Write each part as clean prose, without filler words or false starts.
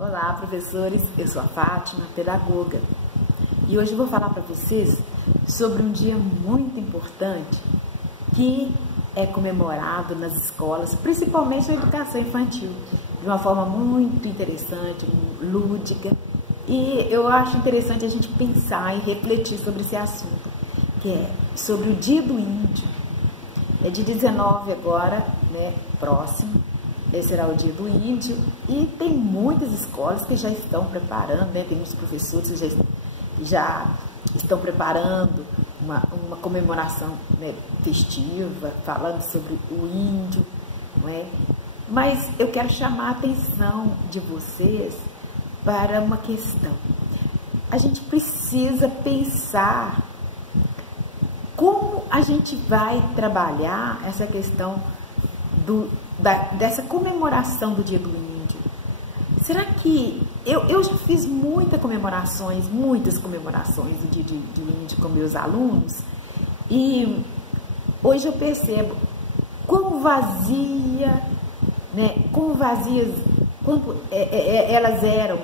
Olá, professores, eu sou a Fátima, pedagoga, e hoje eu vou falar para vocês sobre um dia muito importante que é comemorado nas escolas, principalmente na educação infantil, de uma forma muito interessante, lúdica, e eu acho interessante a gente pensar e refletir sobre esse assunto, que é sobre o Dia do Índio. É dia 19 agora, né, próximo. Esse será o Dia do Índio e tem muitas escolas que já estão preparando, né? Tem muitos professores que já estão preparando uma comemoração, né, festiva, falando sobre o índio, não é? Mas eu quero chamar a atenção de vocês para uma questão. A gente precisa pensar como a gente vai trabalhar essa questão dessa comemoração do Dia do Índio. Será que eu já fiz muitas comemorações do Dia do Índio com meus alunos, e hoje eu percebo quão vazia, né, quão vazias elas eram,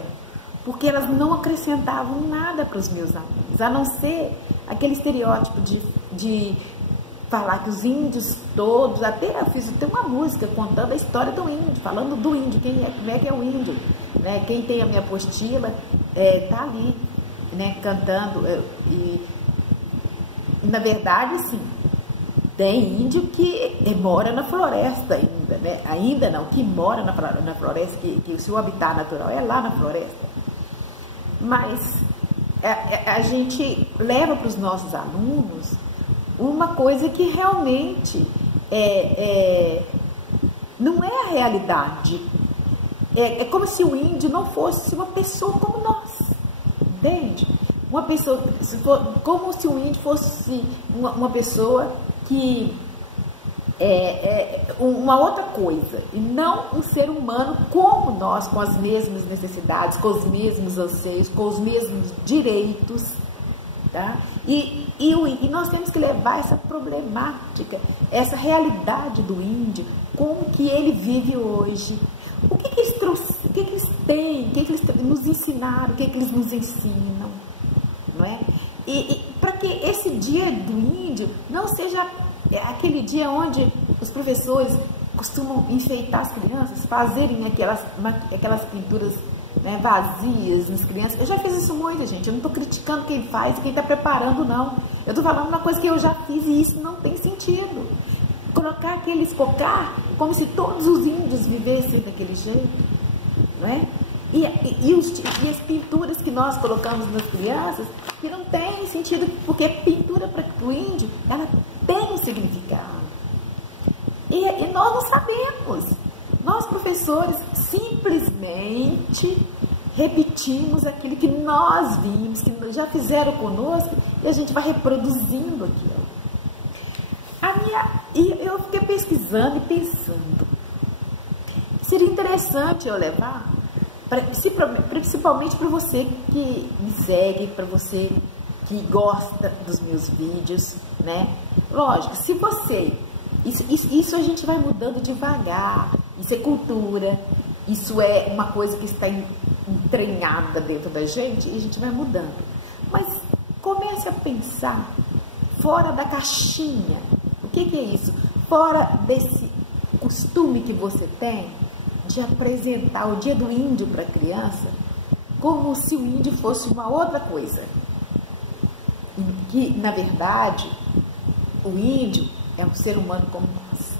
porque elas não acrescentavam nada para os meus alunos, a não ser aquele estereótipo de falar que os índios todos, até eu fiz até uma música contando a história do índio, falando do índio, como é que é o índio, né? Quem tem a minha apostila tá ali, né, cantando, e na verdade, sim, tem índio que mora na floresta ainda, né? Ainda não, que mora na floresta, que o seu habitat natural é lá na floresta, mas a gente leva para os nossos alunos uma coisa que realmente não é a realidade. É como se o índio não fosse uma pessoa como nós, entende? Uma pessoa, como se o índio fosse uma pessoa que uma outra coisa, e não um ser humano como nós, com as mesmas necessidades, com os mesmos anseios, com os mesmos direitos, tá? E nós temos que levar essa problemática, essa realidade do índio, como que ele vive hoje, o que eles trouxeram, o que eles têm, o que eles nos ensinaram, o que eles nos ensinam, não é? E para que esse dia do índio não seja aquele dia onde os professores costumam enfeitar as crianças, fazerem aquelas pinturas, né, vazias nas crianças. Eu já fiz isso muito, gente. Eu não estou criticando quem faz e quem está preparando, não. Eu estou falando uma coisa que eu já fiz e isso não tem sentido. Colocar aqueles cocar como se todos os índios vivessem daquele jeito, não é? E as pinturas que nós colocamos nas crianças, que não tem sentido, porque pintura para o índio, ela tem um significado. E nós não sabemos. Nós, professores, simplesmente repetimos aquilo que nós vimos, que já fizeram conosco, e a gente vai reproduzindo aquilo. E eu fiquei pesquisando e pensando, seria interessante eu levar, principalmente para você que me segue, para você que gosta dos meus vídeos, né? Lógico, se você... Isso a gente vai mudando devagar, isso é cultura, isso é uma coisa que está entranhada dentro da gente e a gente vai mudando. Mas comece a pensar fora da caixinha. O que é isso? Fora desse costume que você tem de apresentar o Dia do Índio para a criança como se o índio fosse uma outra coisa. Que, na verdade, o índio é um ser humano como nós,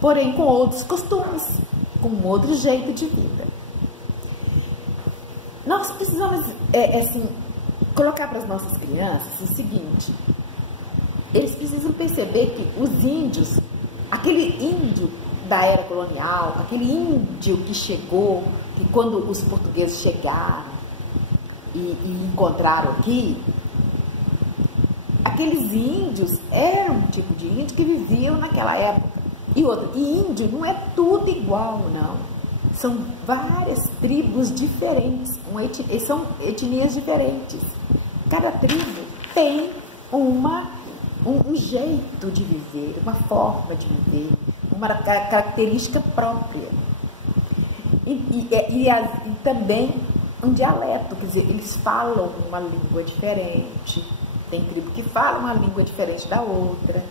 porém com outros costumes, com um outro jeito de vida. Nós precisamos, assim, colocar para as nossas crianças o seguinte: eles precisam perceber que os índios, aquele índio da era colonial, aquele índio que chegou, que quando os portugueses chegaram e encontraram aqui, aqueles índios eram um tipo de índio que viviam naquela época. E índio não é tudo igual, não. São várias tribos diferentes, são etnias diferentes. Cada tribo tem um jeito de viver, uma forma de viver, uma característica própria. E também um dialeto, quer dizer, eles falam uma língua diferente, tem tribo que fala uma língua diferente da outra,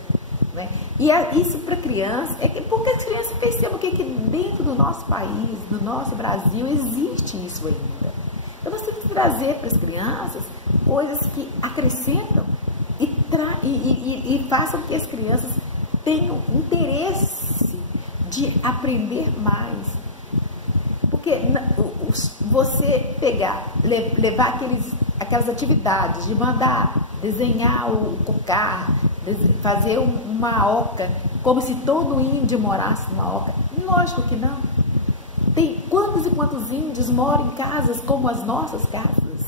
né? E isso para criança, é que poucas crianças percebam que dentro do nosso país, do nosso Brasil, existe isso ainda. Então nós temos que trazer para as crianças coisas que acrescentam e façam que as crianças tenham interesse de aprender mais. Porque você levar aquelas atividades de mandar desenhar o cocar, fazer uma oca, como se todo índio morasse numa oca. Lógico que não. Tem quantos e quantos índios moram em casas como as nossas casas,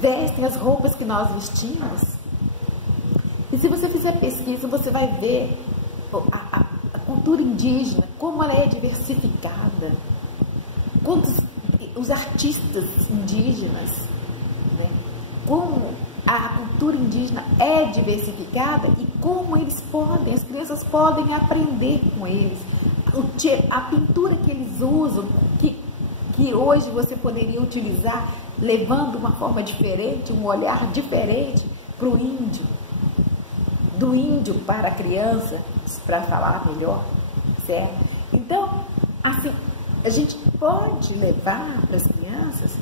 vestem as roupas que nós vestimos. E se você fizer pesquisa, você vai ver a cultura indígena, como ela é diversificada, quantos os artistas indígenas, né? Como a cultura indígena é diversificada e como as crianças podem aprender com eles. A pintura que eles usam, que hoje você poderia utilizar, levando uma forma diferente, um olhar diferente para o índio, do índio para a criança, para falar melhor, certo? Então, assim, a gente pode levar para as crianças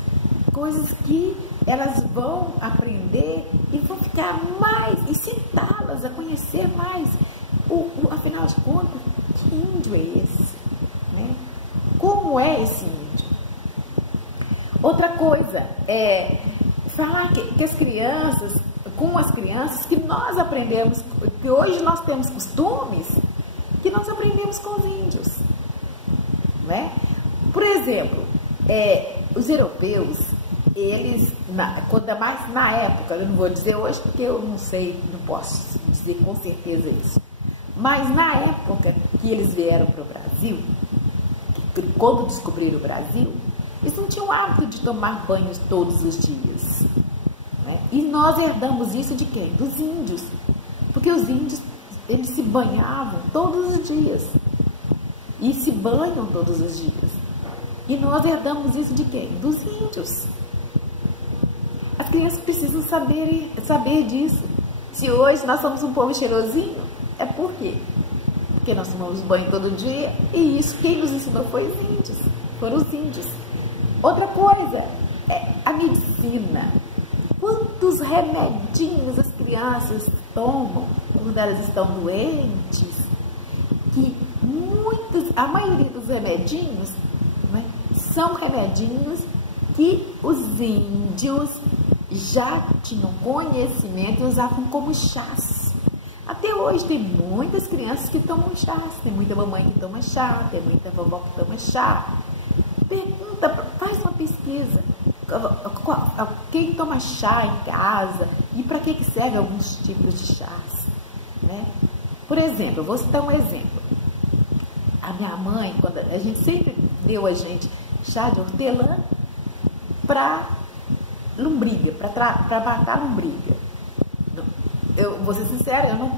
coisas que elas vão aprender e vão ficar mais, incitá-las a conhecer mais. Afinal de contas, que índio é esse? Né? Como é esse índio? Outra coisa é falar que as crianças, com as crianças, que nós aprendemos, que hoje nós temos costumes que nós aprendemos com os índios. Né? Por exemplo, os europeus, eles, quando mais na época, eu não vou dizer hoje porque eu não sei, não posso dizer com certeza isso, mas na época que eles vieram para o Brasil, quando descobriram o Brasil, eles não tinham o hábito de tomar banhos todos os dias. Né? E nós herdamos isso de quem? Dos índios. Porque os índios, eles se banhavam todos os dias. E se banham todos os dias. E nós herdamos isso de quem? Dos índios. As crianças precisam saber disso. Se hoje nós somos um povo cheirosinho, é por quê? Porque nós tomamos banho todo dia e isso quem nos ensinou foi os índios. Foram os índios. Outra coisa é a medicina. Quantos remedinhos as crianças tomam quando elas estão doentes? Que a maioria dos remedinhos, né, são remedinhos que os índios já tinham conhecimento e usavam como chás. Até hoje tem muitas crianças que tomam chás, tem muita mamãe que toma chá, tem muita vovó que toma chá. Pergunta, faz uma pesquisa, quem toma chá em casa e para que serve alguns tipos de chás, né? Por exemplo, eu vou citar um exemplo. A minha mãe, quando a gente sempre deu chá de hortelã para lombriga, para matar lombriga. Eu vou ser sincera, eu não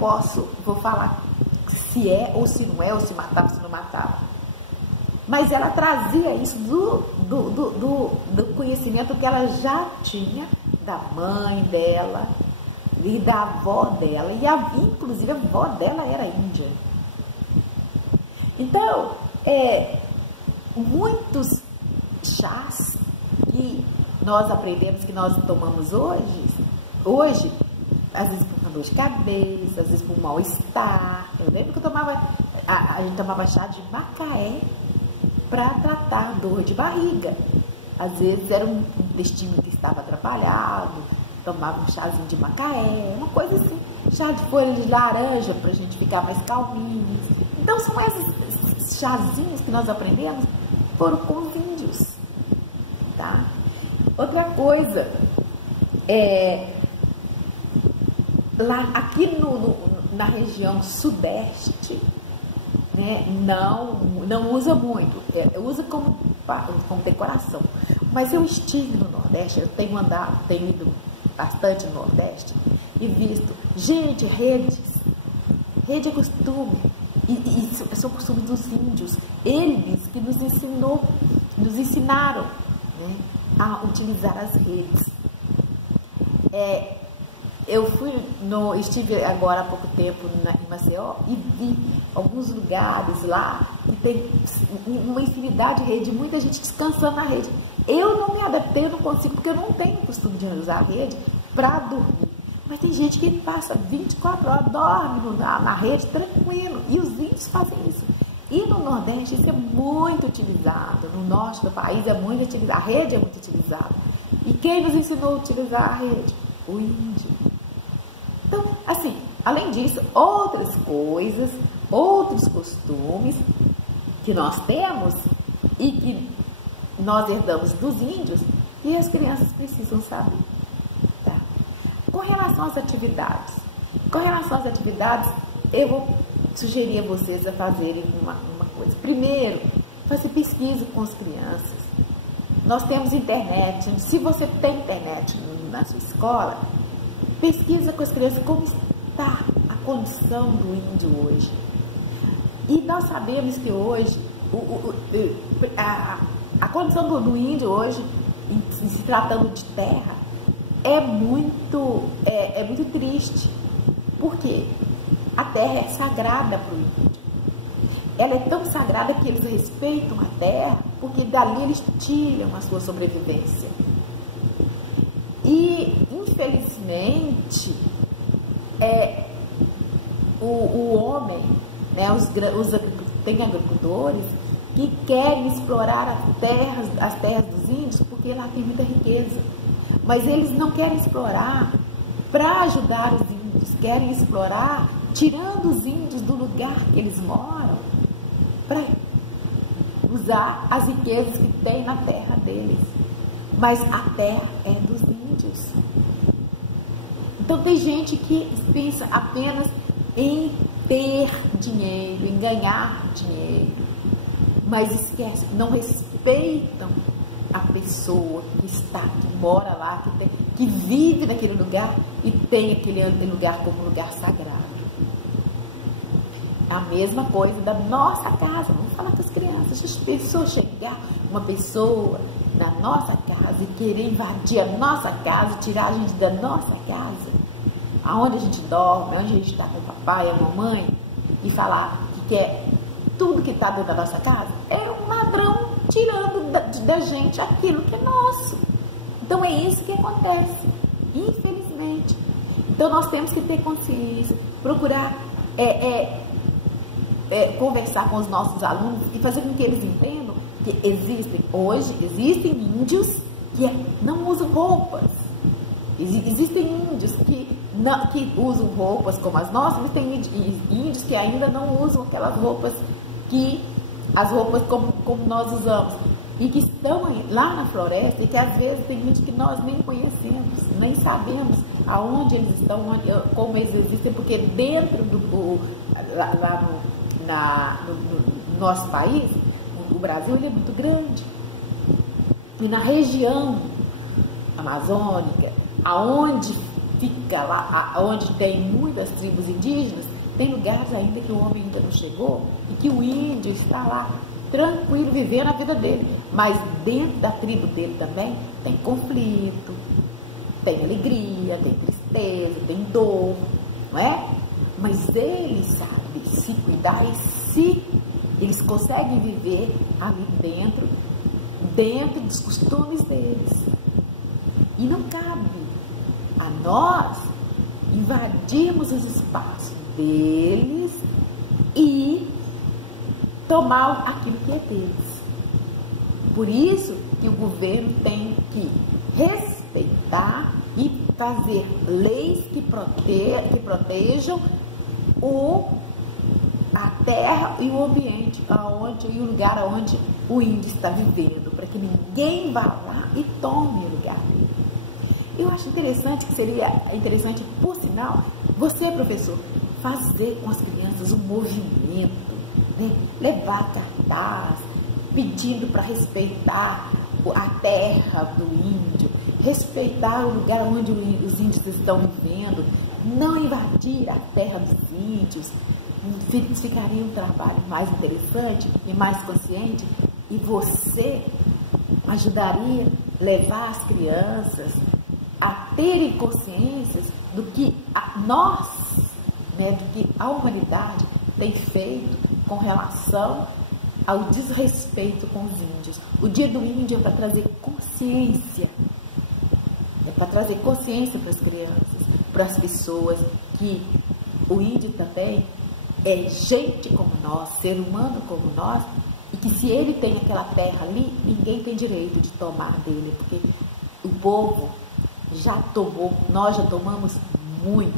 vou falar se é ou se não é, ou se matava ou se não matava. Mas ela trazia isso do conhecimento que ela já tinha da mãe dela e da avó dela, e inclusive a avó dela era índia. Então, muitos chás que nós aprendemos, que nós tomamos hoje, às vezes por dor de cabeça, às vezes por mal-estar. Eu lembro que a gente tomava chá de macaé para tratar dor de barriga. Às vezes era um intestino que estava atrapalhado, tomava um chazinho de macaé, uma coisa assim, chá de folha de laranja para a gente ficar mais calminhos. Então são esses chazinhos que nós aprendemos, foram com os índios, tá? Outra coisa, aqui na região sudeste, né, não usa muito, usa como decoração. Mas eu estive no Nordeste, eu tenho ido bastante no Nordeste e visto, gente, rede é costume. E isso é o costume dos índios. Eles que nos ensinaram, né, a utilizar as redes. Estive agora há pouco tempo em Maceió e vi alguns lugares lá que tem uma infinidade de rede, muita gente descansando na rede. Eu não me adaptei, eu não consigo, porque eu não tenho o costume de usar a rede para dormir. Mas tem gente que passa 24 horas, dorme na rede tranquilo, e os índios fazem isso. E no Nordeste isso é muito utilizado, no Norte do país é muito utilizado, a rede é muito utilizada. E quem nos ensinou a utilizar a rede? O índio. Então, assim, além disso, outras coisas, outros costumes que nós temos e que nós herdamos dos índios e as crianças precisam saber. Tá? Com relação às atividades, eu vou sugerir a vocês a fazerem uma coisa. Primeiro, fazer pesquisa com as crianças. Nós temos internet. Se você tem internet na sua escola, pesquisa com as crianças como está a condição do índio hoje. E nós sabemos que hoje, a condição do índio hoje, em se tratando de terra, é muito triste. Por quê? A terra é sagrada para o índio. Ela é tão sagrada que eles respeitam a terra, porque dali eles tiram a sua sobrevivência. E, infelizmente, o homem, né, tem agricultores que querem explorar as terras dos índios porque lá tem muita riqueza. Mas eles não querem explorar para ajudar os índios, querem explorar tirando os índios do lugar que eles moram para usar as riquezas que tem na terra deles. Mas a terra é dos índios. Então tem gente que pensa apenas em ter dinheiro, em ganhar dinheiro, mas esquece, não respeitam a pessoa que mora lá, que vive naquele lugar e tem aquele lugar como lugar sagrado. A mesma coisa da nossa casa. Vamos falar com as crianças. Já pensou chegar uma pessoa na nossa casa e querer invadir a nossa casa, tirar a gente da nossa casa, aonde a gente dorme, onde a gente está com o papai, a mamãe, e falar que quer tudo que está dentro da nossa casa? É um ladrão tirando da gente aquilo que é nosso. Então é isso que acontece, infelizmente. Então nós temos que ter consciência, procurar conversar com os nossos alunos e fazer com que eles entendam que existem índios que não usam roupas. Existem índios que usam roupas como as nossas, mas tem índios que ainda não usam aquelas roupas como nós usamos. E que estão lá na floresta e que às vezes tem gente que nós nem conhecemos, nem sabemos aonde eles estão, como eles existem, porque dentro no nosso país, o Brasil, ele é muito grande. E na região amazônica, aonde fica lá, onde tem muitas tribos indígenas, tem lugares ainda que o homem ainda não chegou e que o índio está lá, tranquilo, vivendo a vida dele. Mas dentro da tribo dele também tem conflito, tem alegria, tem tristeza, tem dor, não é? Mas ele sabe se cuidar e eles conseguem viver ali dentro dos costumes deles. E não cabe a nós invadirmos os espaços deles e tomar aquilo que é deles. Por isso que o governo tem que respeitar e fazer leis que protejam a terra e o ambiente e o lugar onde o índio está vivendo, para que ninguém vá lá e tome o lugar dele. Eu acho interessante, que seria interessante, por sinal, você, professor, fazer com as crianças um movimento, né? Levar cartaz pedindo para respeitar a terra do índio, respeitar o lugar onde os índios estão vivendo, não invadir a terra dos índios, ficaria um trabalho mais interessante e mais consciente, e você ajudaria a levar as crianças a terem consciências do que nós, né, do que a humanidade tem feito com relação ao desrespeito com os índios. O Dia do Índio é para trazer consciência, para as crianças, para as pessoas, que o índio também é gente como nós, ser humano como nós, e que se ele tem aquela terra ali, ninguém tem direito de tomar dele, porque o povo já tomou, nós já tomamos muita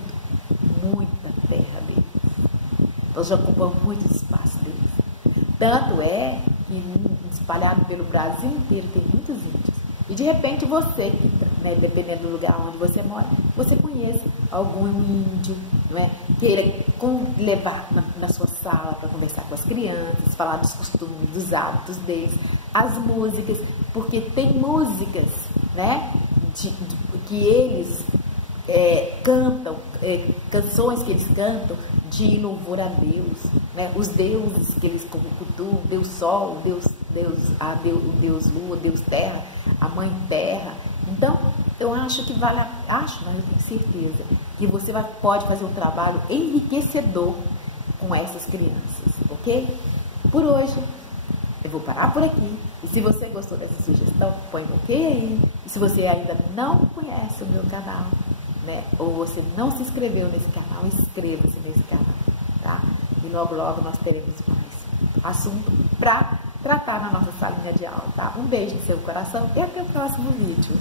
terra dele. Nós já ocupamos muito espaço deles. Tanto é que espalhado pelo Brasil inteiro tem muitos índios. E de repente você, né, dependendo do lugar onde você mora, você conhece algum índio, não é? Queira levar na sua sala para conversar com as crianças, falar dos costumes, dos hábitos deles, as músicas, porque tem músicas, né, que eles cantam, canções que eles cantam de louvor a Deus, né? Os deuses que eles cultuam, Deus Sol, o Deus Lua, Deus Terra, a Mãe Terra. Então, eu acho que mas eu tenho certeza que você pode fazer um trabalho enriquecedor com essas crianças, ok? Por hoje, eu vou parar por aqui. E se você gostou dessa sugestão, põe um ok aí. E se você ainda não conhece o meu canal, né, ou você não se inscreveu nesse canal, inscreva-se nesse canal, tá? E logo nós teremos mais assunto para tratar na nossa salinha de aula, tá? Um beijo no seu coração e até o próximo vídeo.